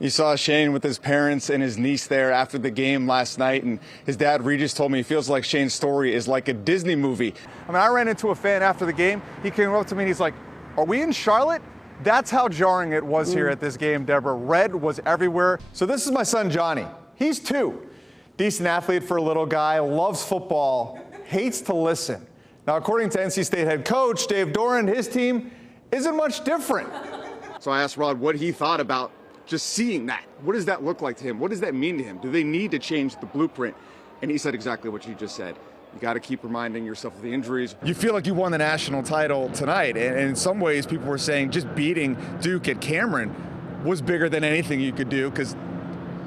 You saw Shane with his parents and his niece there after the game last night, and his dad Regis told me he feels like Shane's story is like a Disney movie. I mean, I ran into a fan after the game. He came up to me and he's like, "Are we in Charlotte?" That's how jarring it was here at this game, Deborah. Red was everywhere. So this is my son, Johnny. He's 2. Decent athlete for a little guy, loves football, hates to listen. Now, according to NC State head coach Dave Doran, his team isn't much different. So I asked Rod what he thought about just seeing that. What does that look like to him? What does that mean to him? Do they need to change the blueprint? And he said exactly what you just said. You got to keep reminding yourself of the injuries. You feel like you won the national title tonight, and in some ways people were saying just beating Duke at Cameron was bigger than anything you could do because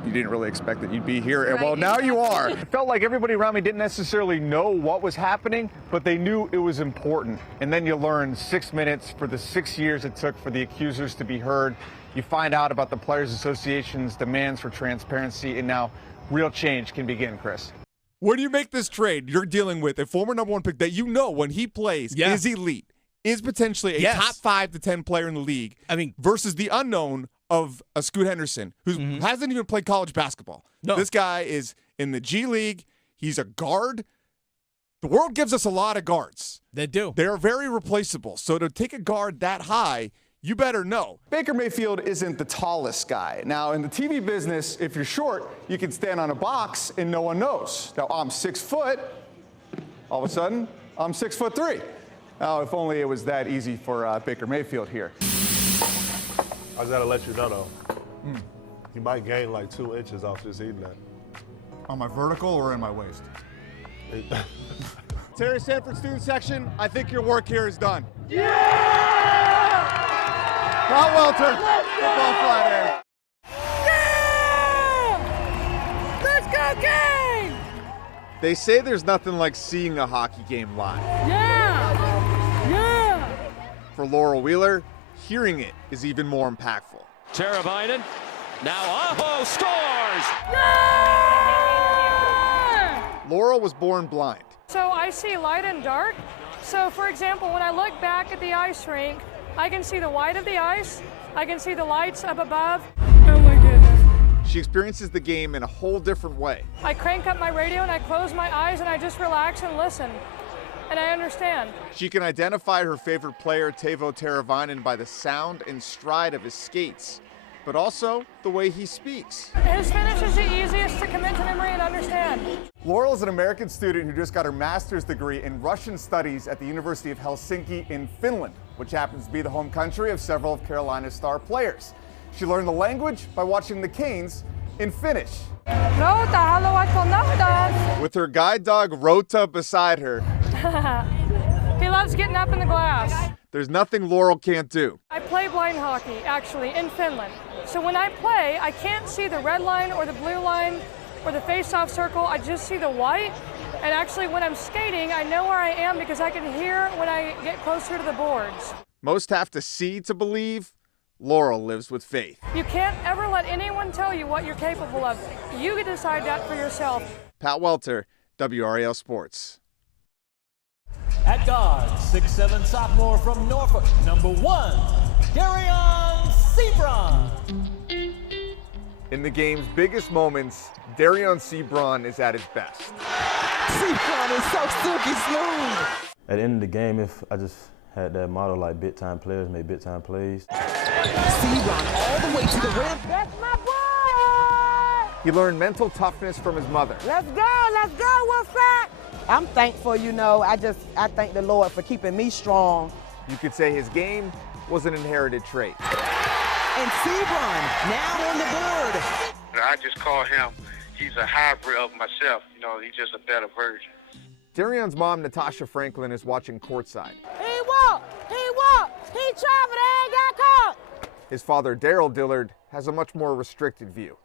you didn't really expect that you'd be here. And well, now you are. It felt like everybody around me didn't necessarily know what was happening, but they knew it was important. And then you learn 6 minutes for the 6 years it took for the accusers to be heard. You find out about the Players Association's demands for transparency, and now real change can begin, Chris. Where do you make this trade? You're dealing with a former #1 pick that you know when he plays is elite, is potentially a top 5 to 10 player in the league. I mean, versus the unknown of a Scoot Henderson, who hasn't even played college basketball. No. This guy is in the G League. He's a guard. The world gives us a lot of guards. They do. They're very replaceable. So to take a guard that high, you better know. Baker Mayfield isn't the tallest guy. Now, in the TV business, if you're short, you can stand on a box and no one knows. Now, I'm 6 foot. All of a sudden, I'm 6'3". Now, if only it was that easy for Baker Mayfield here. I just gotta let you know, though. You might gain like 2 inches off just eating that. On my vertical or in my waist? Terry Sanford student section, I think your work here is done. Pat Welter, Football Friday. Yeah! Let's go, game! They say there's nothing like seeing a hockey game live. Yeah! Yeah! For Laurel Wheeler, hearing it is even more impactful. Teravainen, now Aho scores! Yeah! Laurel was born blind. So I see light and dark. So for example, when I look back at the ice rink, I can see the white of the ice, I can see the lights up above. Oh my goodness. She experiences the game in a whole different way. I crank up my radio and I close my eyes and I just relax and listen. And I understand. She can identify her favorite player, Teuvo Teravainen, by the sound and stride of his skates, but also the way he speaks. His finish is the easiest to commit to memory and understand. Laurel is an American student who just got her master's degree in Russian studies at the University of Helsinki in Finland, which happens to be the home country of several of Carolina's star players. She learned the language by watching the Canes in Finnish. Rota, haluatko nähdä? With her guide dog Rota beside her, He loves getting up in the glass. there's nothing Laurel can't do. I play blind hockey, actually, in Finland. So when I play, I can't see the red line or the blue line or the face-off circle. I just see the white. And actually, when I'm skating, I know where I am because I can hear when I get closer to the boards. Most have to see to believe. Laurel lives with faith. You can't ever let anyone tell you what you're capable of. You can decide that for yourself. Pat Welter, WRAL Sports. At guard, 6'7" sophomore from Norfolk, #1, Darion Sebron. In the game's biggest moments, Darion Sebron is at his best. Sebron is so silky smooth. At the end of the game, if I just had that motto like big time players make big time plays. Sebron all the way to the rim. That's my boy! He learned mental toughness from his mother. Let's go, Wolfpack! I'm thankful, you know, I thank the Lord for keeping me strong. You could say his game was an inherited trait. And Sebron now on the board. I just call him, he's a hybrid of myself. You know, he's just a better version. Darion's mom, Natasha Franklin, is watching courtside. He walked, he traveled, ain't got caught. His father, Daryl Dillard, has a much more restricted view.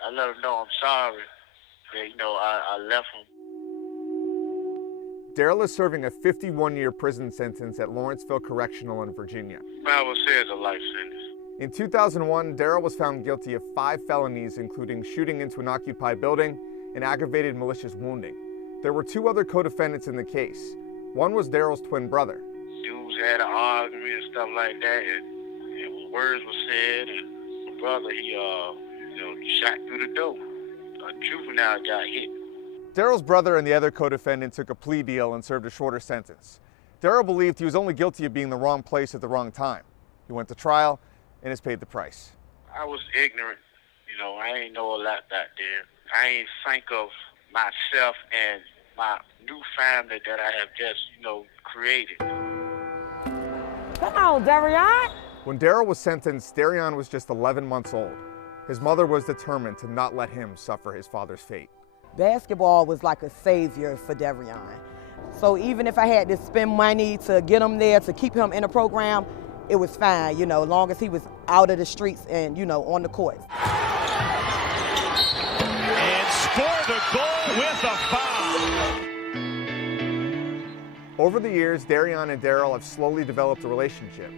I let him know I'm sorry that, you know, I left him. Daryl is serving a 51-year prison sentence at Lawrenceville Correctional in Virginia. I would say it's a life sentence. In 2001, Daryl was found guilty of 5 felonies, including shooting into an occupied building and aggravated malicious wounding. There were 2 other co-defendants in the case. One was Daryl's twin brother. Dudes had an argument and stuff like that, and words were said, and my brother, he shot through the door. A juvenile got hit. Daryl's brother and the other co-defendant took a plea deal and served a shorter sentence. Daryl believed he was only guilty of being in the wrong place at the wrong time. He went to trial and has paid the price. I was ignorant. I ain't know a lot back there. I ain't think of myself and my new family that I have just, created. Come on, Darion. When Daryl was sentenced, Darion was just 11 months old. His mother was determined to not let him suffer his father's fate. Basketball was like a savior for Darion. So even if I had to spend money to get him there, to keep him in a program, it was fine, as long as he was out of the streets and, on the court. And score the goal with a foul. Over the years, Darion and Daryl have slowly developed a relationship.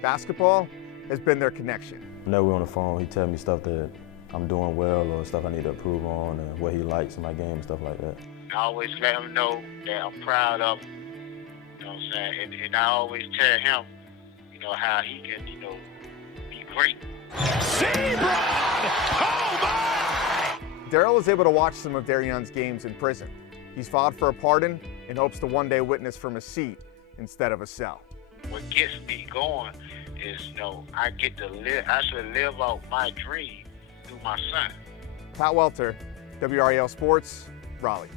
Basketball has been their connection. Whenever we're on the phone, he tells me stuff that I'm doing well or stuff I need to improve on and what he likes in my game and stuff like that. I always let him know that I'm proud of him, you know what I'm saying? And I always tell him, how he can, be great. Sebron! Oh, my! Daryl is able to watch some of Darion's games in prison. He's filed for a pardon and hopes to one day witness from a seat instead of a cell. What gets me going is, I get to live out my dream through my son. Pat Welter, WRAL Sports, Raleigh.